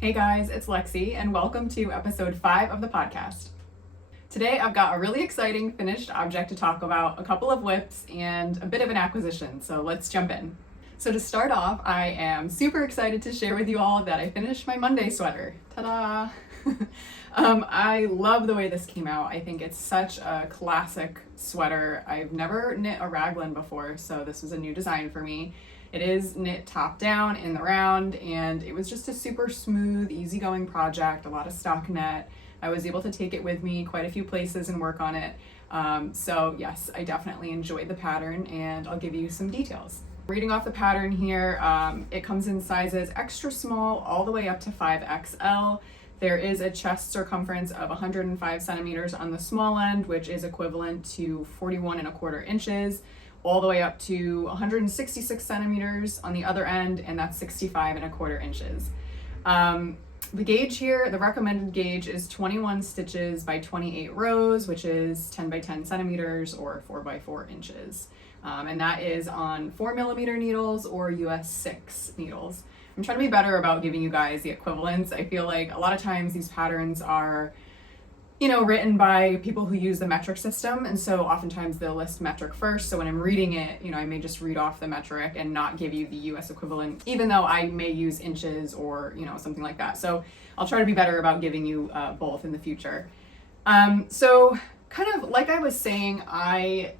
Hey guys, it's Lexi, and welcome to episode 5 of the podcast. Today I've got a really exciting finished object to talk about, a couple of whips, and a bit of an acquisition, so let's jump in. So to start off, I am super excited to share with you all that I finished my Monday sweater. Ta-da! I love the way this came out. I think it's such a classic sweater. I've never knit a raglan before, so this was a new design for me. It is knit top down in the round, and it was just a super smooth, easygoing project, a lot of stockinette. I was able to take it with me quite a few places and work on it. So yes, I definitely enjoyed the pattern, and I'll give you some details. Reading off the pattern here, it comes in sizes extra small all the way up to 5XL. There is a chest circumference of 105 centimeters on the small end, which is equivalent to 41¼ inches, all the way up to 166 centimeters on the other end, and that's 65¼ inches. The gauge here, the recommended gauge is 21 stitches by 28 rows, which is 10 by 10 centimeters or 4 by 4 inches. And that is on 4mm needles or US 6 needles. I'm trying to be better about giving you guys the equivalents. I feel like a lot of times these patterns are, written by people who use the metric system, and so oftentimes they'll list metric first. So when I'm reading it, I may just read off the metric and not give you the US equivalent, even though I may use inches or something like that. So I'll try to be better about giving you both in the future. So kind of like I was saying, my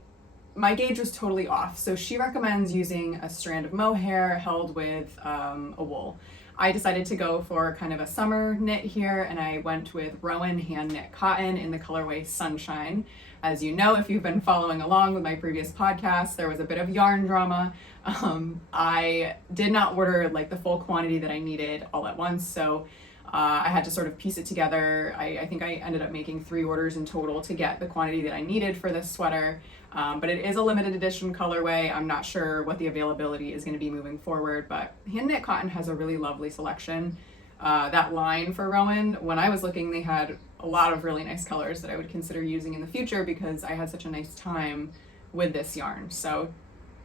gauge was totally off. So she recommends using a strand of mohair held with a wool. I decided to go for kind of a summer knit here, and I went with Rowan hand knit cotton in the colorway Sunshine. As you know, if you've been following along with my previous podcast, there was a bit of yarn drama. I did not order the full quantity that I needed all at once, so I had to sort of piece it together. I think I ended up making 3 orders in total to get the quantity that I needed for this sweater. But it is a limited edition colorway. I'm not sure what the availability is going to be moving forward, but hand knit cotton has a really lovely selection. That line for Rowan, when I was looking, they had a lot of really nice colors that I would consider using in the future because I had such a nice time with this yarn. So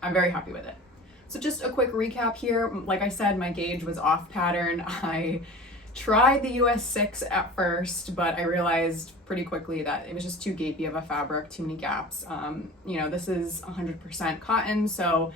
I'm very happy with it. So just a quick recap here. Like I said, my gauge was off pattern. I tried the US 6 at first, but I realized pretty quickly that it was just too gapey of a fabric, too many gaps. This is 100% cotton, so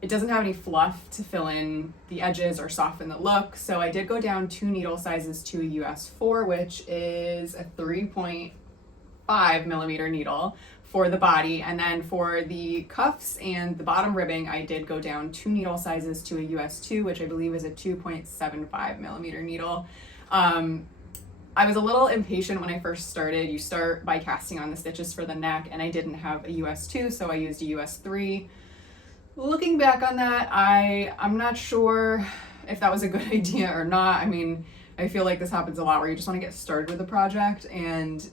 it doesn't have any fluff to fill in the edges or soften the look. So I did go down 2 needle sizes to a US 4, which is a 3.5mm needle for the body. And then for the cuffs and the bottom ribbing, I did go down 2 needle sizes to a US 2, which I believe is a 2.75mm needle. I was a little impatient when I first started. You start by casting on the stitches for the neck, and I didn't have a US 2, so I used a US 3. Looking back on that, I'm not sure if that was a good idea or not. I mean, I feel like this happens a lot where you just want to get started with the project and,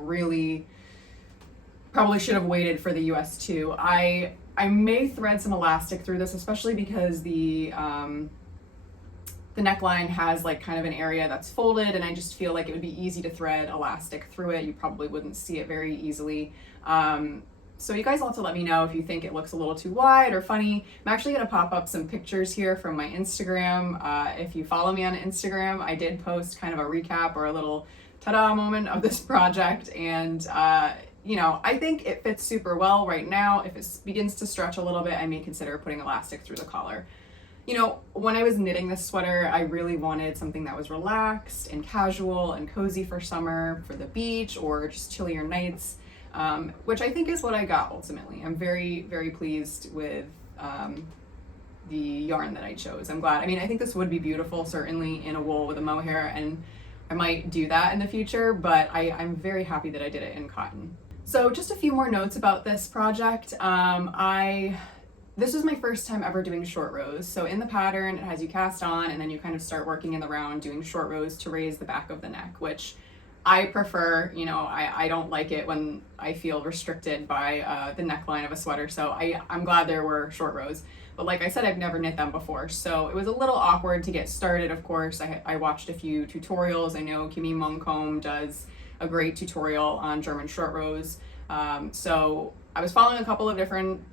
really probably should have waited for the US 2. I may thread some elastic through this, especially because the neckline has kind of an area that's folded, and I just feel like it would be easy to thread elastic through it. You probably wouldn't see it very easily. So you guys will have to let me know if you think it looks a little too wide or funny. I'm actually going to pop up some pictures here from my Instagram. If you follow me on Instagram, I did post kind of a recap or a little ta-da moment of this project, and I think it fits super well right now. If it begins to stretch a little bit, I may consider putting elastic through the collar. When I was knitting this sweater, I really wanted something that was relaxed and casual and cozy for summer, for the beach, or just chillier nights, which I think is what I got ultimately. I'm very, very pleased with the yarn that I chose. I'm glad. I think this would be beautiful, certainly in a wool with a mohair, and I might do that in the future, but I'm very happy that I did it in cotton. So just a few more notes about this project. This was my first time ever doing short rows. So in the pattern, it has you cast on, and then you kind of start working in the round doing short rows to raise the back of the neck, which I prefer. I don't like it when I feel restricted by the neckline of a sweater. So I'm glad there were short rows. But like I said, I've never knit them before. So it was a little awkward to get started, of course. I watched a few tutorials. I know Kimmy Moncombe does a great tutorial on German short rows. So I was following a couple of different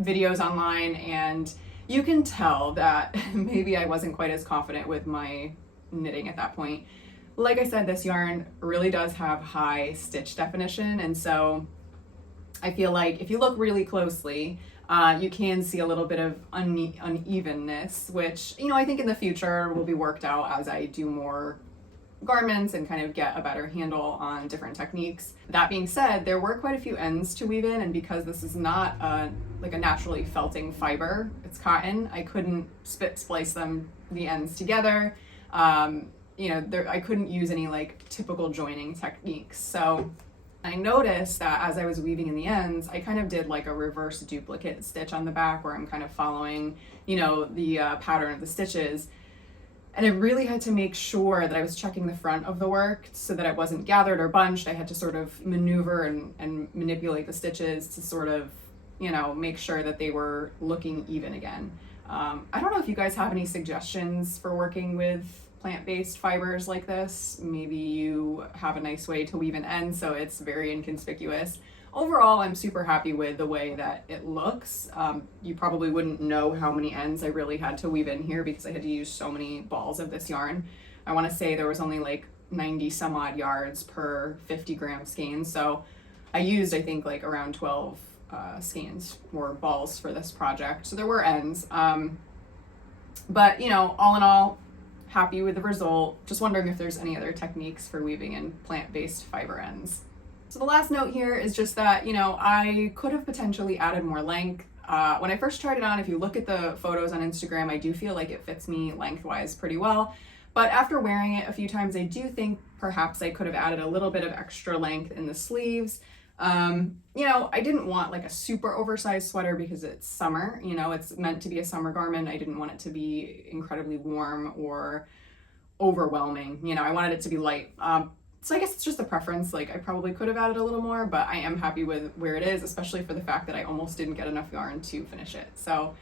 videos online, and you can tell that maybe I wasn't quite as confident with my knitting at that point. Like I said, this yarn really does have high stitch definition, and so I feel like if you look really closely, you can see a little bit of unevenness, which, you know, I think in the future will be worked out as I do more garments and kind of get a better handle on different techniques. That being said, there were quite a few ends to weave in, and because this is not like a naturally felting fiber, it's cotton, I couldn't splice the ends together. You know, I couldn't use any like typical joining techniques. So I noticed that as I was weaving in the ends, I kind of did like a reverse duplicate stitch on the back where I'm kind of following, you know, the pattern of the stitches. And I really had to make sure that I was checking the front of the work so that it wasn't gathered or bunched. I had to sort of maneuver and manipulate the stitches to sort of, you know, make sure that they were looking even again. I don't know if you guys have any suggestions for working with plant-based fibers like this. Maybe you have a nice way to weave an end so it's very inconspicuous. Overall, I'm super happy with the way that it looks. You probably wouldn't know how many ends I really had to weave in here because I had to use so many balls of this yarn. I want to say there was only like 90 some odd yards per 50 gram skein. So I used, I think, like around 12 skeins or balls for this project. So there were ends. But, you know, all in all, happy with the result. Just wondering if there's any other techniques for weaving in plant-based fiber ends. So the last note here is just that, you know, I could have potentially added more length. When I first tried it on, if you look at the photos on Instagram, I do feel like it fits me lengthwise pretty well. But after wearing it a few times, I do think perhaps I could have added a little bit of extra length in the sleeves. You know, I didn't want like a super oversized sweater because it's summer, you know, it's meant to be a summer garment. I didn't want it to be incredibly warm or overwhelming. You know, I wanted it to be light. So I guess it's just a preference. Like I probably could have added a little more, but I am happy with where it is, especially for the fact that I almost didn't get enough yarn to finish it. So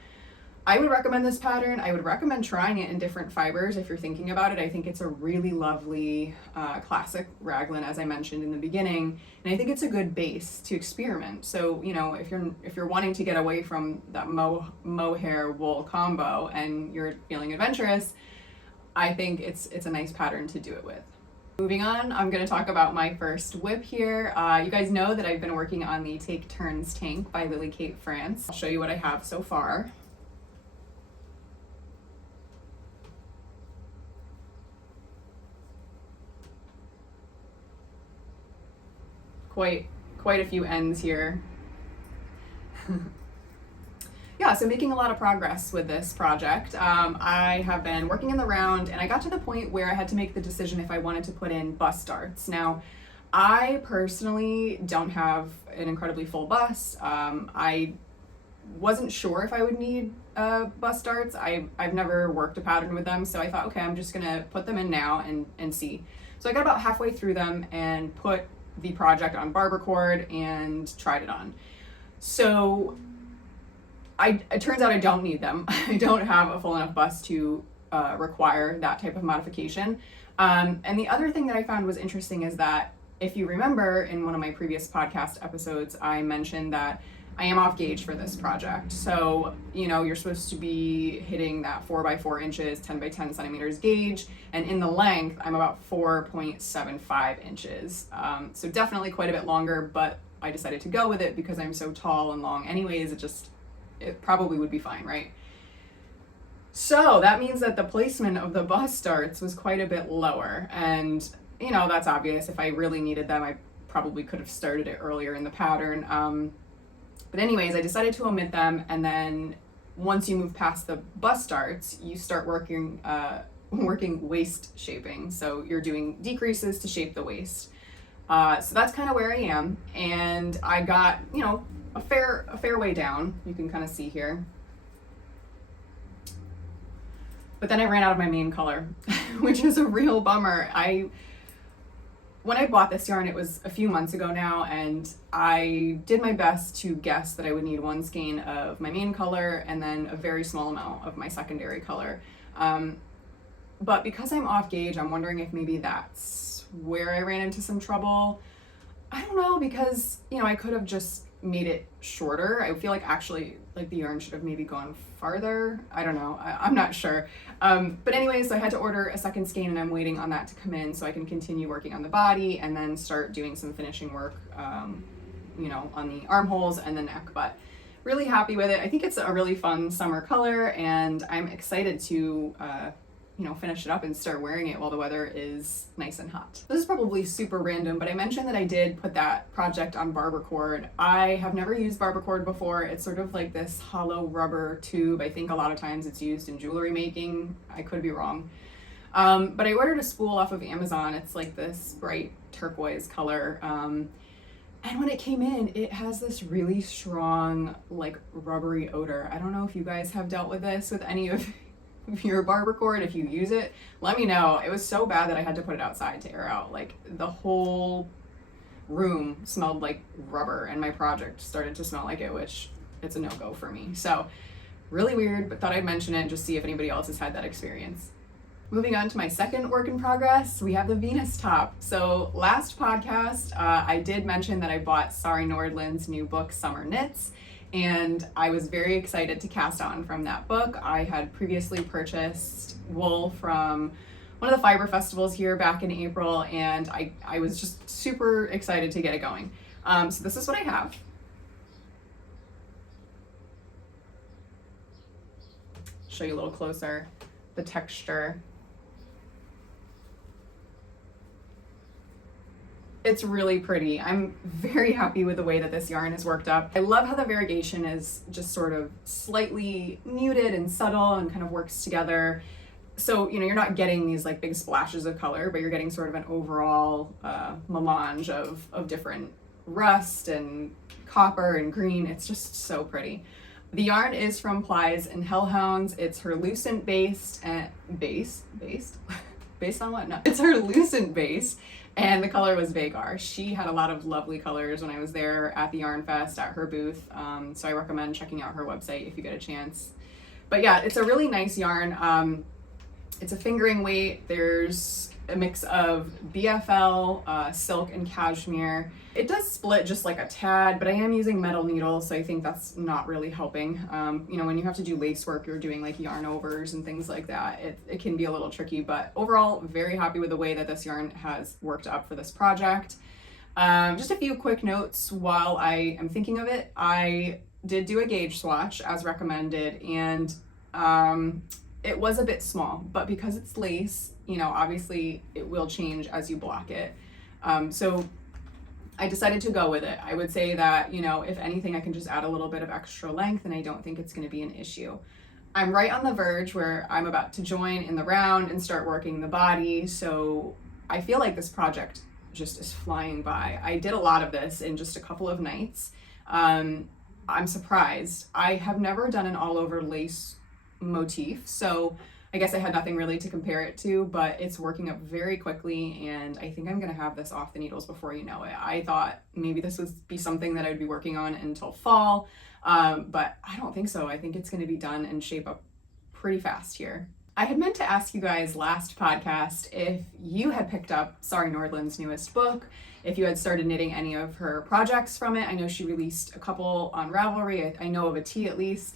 I would recommend this pattern. I would recommend trying it in different fibers if you're thinking about it. I think it's a really lovely classic raglan, as I mentioned in the beginning, and I think it's a good base to experiment. So, you know, if you're wanting to get away from that mohair wool combo and you're feeling adventurous, I think it's a nice pattern to do it with. Moving on, I'm going to talk about my first whip here. You guys know that I've been working on the Take Turns tank by Lily Kate France. I'll show you what I have so far. Quite a few ends here. Yeah, so making a lot of progress with this project. I have been working in the round and I got to the point where I had to make the decision if I wanted to put in bust darts. Now, I personally don't have an incredibly full bust. I wasn't sure if I would need bust darts. I've never worked a pattern with them, so I thought, okay, I'm just gonna put them in now and see. So I got about halfway through them and put the project on barber cord and tried it on. So it turns out I don't need them. I don't have a full enough bust to require that type of modification. And the other thing that I found was interesting is that if you remember in one of my previous podcast episodes, I mentioned that I am off gauge for this project. So, you know, you're supposed to be hitting that 4 by 4 inches, 10 by 10 centimeters gauge. And in the length, I'm about 4.75 inches. So definitely quite a bit longer, but I decided to go with it because I'm so tall and long anyways. It probably would be fine, right? So that means that the placement of the bust darts was quite a bit lower. And, you know, that's obvious. If I really needed them, I probably could have started it earlier in the pattern. But anyways, I decided to omit them, and then once you move past the bust darts, you start working waist shaping. So you're doing decreases to shape the waist. So that's kind of where I am, and I got, you know, a fair way down. You can kind of see here. But then I ran out of my main color, which is a real bummer. When I bought this yarn, it was a few months ago now, and I did my best to guess that I would need 1 skein of my main color and then a very small amount of my secondary color. But because I'm off gauge, I'm wondering if maybe that's where I ran into some trouble. I don't know, because, you know, I could have just made it shorter. I feel like actually, like the yarn should have maybe gone farther. I don't know. I'm not sure. But anyway, so I had to order a second skein and I'm waiting on that to come in so I can continue working on the body and then start doing some finishing work, you know, on the armholes and the neck. But really happy with it. I think it's a really fun summer color and I'm excited to, you know, finish it up and start wearing it while the weather is nice and hot. This is probably super random, but I mentioned that I did put that project on barber cord. I have never used barber cord before. It's sort of like this hollow rubber tube. I think a lot of times it's used in jewelry making. I could be wrong. But I ordered a spool off of Amazon. It's like this bright turquoise color. And when it came in, it has this really strong, like rubbery odor. I don't know if you guys have dealt with this with any of your barber cord. If you use it, let me know. It was so bad that I had to put it outside to air out. Like the whole room smelled like rubber and my project started to smell like it, which it's a no-go for me. So really weird, but thought I'd mention it and just see if anybody else has had that experience. Moving on to my second work in progress, we have the Venus top. So last podcast, I did mention that I bought Sari Nordlund's new book, Summer Knits, and I was very excited to cast on from that book. I had previously purchased wool from one of the fiber festivals here back in April, and I was just super excited to get it going. So this is what I have. Show you a little closer, the texture. It's really pretty. I'm very happy with the way that this yarn is worked up. I love how the variegation is just sort of slightly muted and subtle and kind of works together. So, you know, you're not getting these like big splashes of color, but you're getting sort of an overall melange of different rust and copper and green. It's just so pretty. The yarn is from Plies and Hellhounds. It's her lucent based and based on what? No, it's her lucent base. And the color was Vagar. She had a lot of lovely colors when I was there at the Yarn Fest at her booth. So I recommend checking out her website if you get a chance. But yeah, it's a really nice yarn. It's a fingering weight. There's a mix of BFL, silk, and cashmere. It does split just like a tad, but I am using metal needles, so I think that's not really helping. You know, when you have to do lace work, you're doing like yarn overs and things like that. It can be a little tricky, but overall, very happy with the way that this yarn has worked up for this project. Just a few quick notes while I am thinking of it. I did do a gauge swatch as recommended, and it was a bit small, but because it's lace, you know, obviously it will change as you block it. So I decided to go with it. I would say that, you know, if anything, I can just add a little bit of extra length and I don't think it's going to be an issue. I'm right on the verge where I'm about to join in the round and start working the body. So I feel like this project just is flying by. I did a lot of this in just a couple of nights. I'm surprised. I have never done an all over lace motif, so I guess I had nothing really to compare it to, but it's working up very quickly and I think I'm gonna have this off the needles before you know it. I thought maybe this would be something that I'd be working on until fall, but I don't think so. I think it's gonna be done and shape up pretty fast here. I had meant to ask you guys last podcast if you had picked up Sari Nordlund's newest book, if you had started knitting any of her projects from it. I know she released a couple on Ravelry. I know of a tee at least.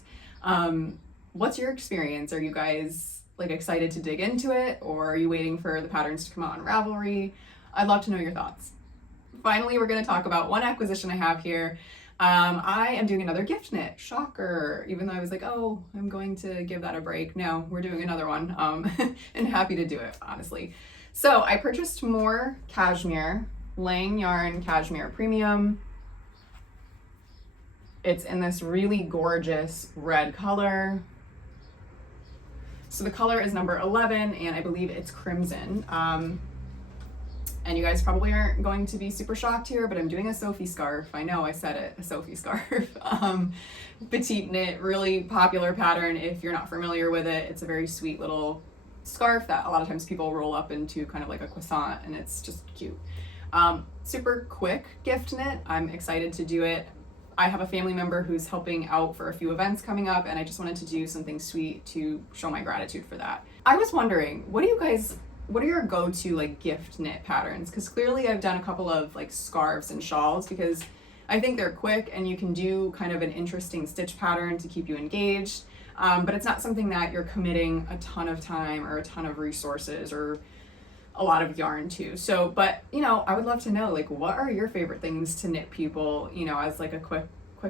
What's your experience? Are you guys like excited to dig into it, or are you waiting for the patterns to come out on Ravelry? I'd love to know your thoughts. Finally, we're going to talk about one acquisition I have here. I am doing another gift knit. Shocker. Even though I was like, oh, I'm going to give that a break. No, we're doing another one. And happy to do it, honestly. So I purchased more cashmere, Lang Yarn Cashmere Premium. It's in this really gorgeous red color. So the color is number 11, and I believe it's crimson. And you guys probably aren't going to be super shocked here, but I'm doing a Sophie scarf. I know I said it, a Sophie scarf. PetiteKnit, really popular pattern. If you're not familiar with it, it's a very sweet little scarf that a lot of times people roll up into kind of like a croissant, and it's just cute. Super quick gift knit. I'm excited to do it. I have a family member who's helping out for a few events coming up, and I just wanted to do something sweet to show my gratitude for that. I was wondering, what are your go-to like gift knit patterns? Because clearly I've done a couple of like scarves and shawls, because I think they're quick and you can do kind of an interesting stitch pattern to keep you engaged, but it's not something that you're committing a ton of time or a ton of resources or a lot of yarn to. So, but I would love to know, like, what are your favorite things to knit people, as like a quick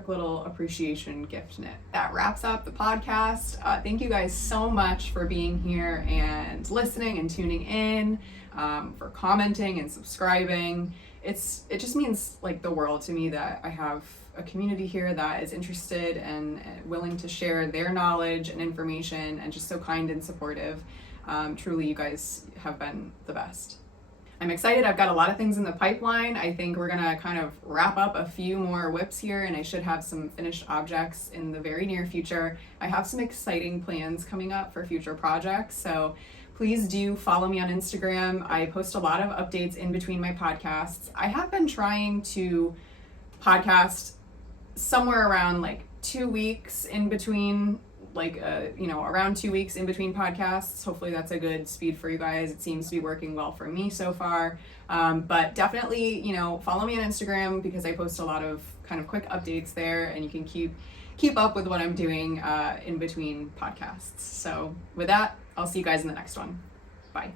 little appreciation gift knit. That wraps up the podcast. Thank you guys so much for being here and listening and tuning in, for commenting and subscribing. It just means like the world to me that I have a community here that is interested and willing to share their knowledge and information and just so kind and supportive. Truly, you guys have been the best. I'm excited. I've got a lot of things in the pipeline. I think we're gonna kind of wrap up a few more whips here, and I should have some finished objects in the very near future. I have some exciting plans coming up for future projects, so please do follow me on Instagram. I post a lot of updates in between my podcasts. I have been trying to podcast somewhere around like 2 weeks in between, around 2 weeks in between podcasts. Hopefully that's a good speed for you guys. It seems to be working well for me so far. But definitely, follow me on Instagram because I post a lot of kind of quick updates there, and you can keep up with what I'm doing in between podcasts. So with that, I'll see you guys in the next one. Bye.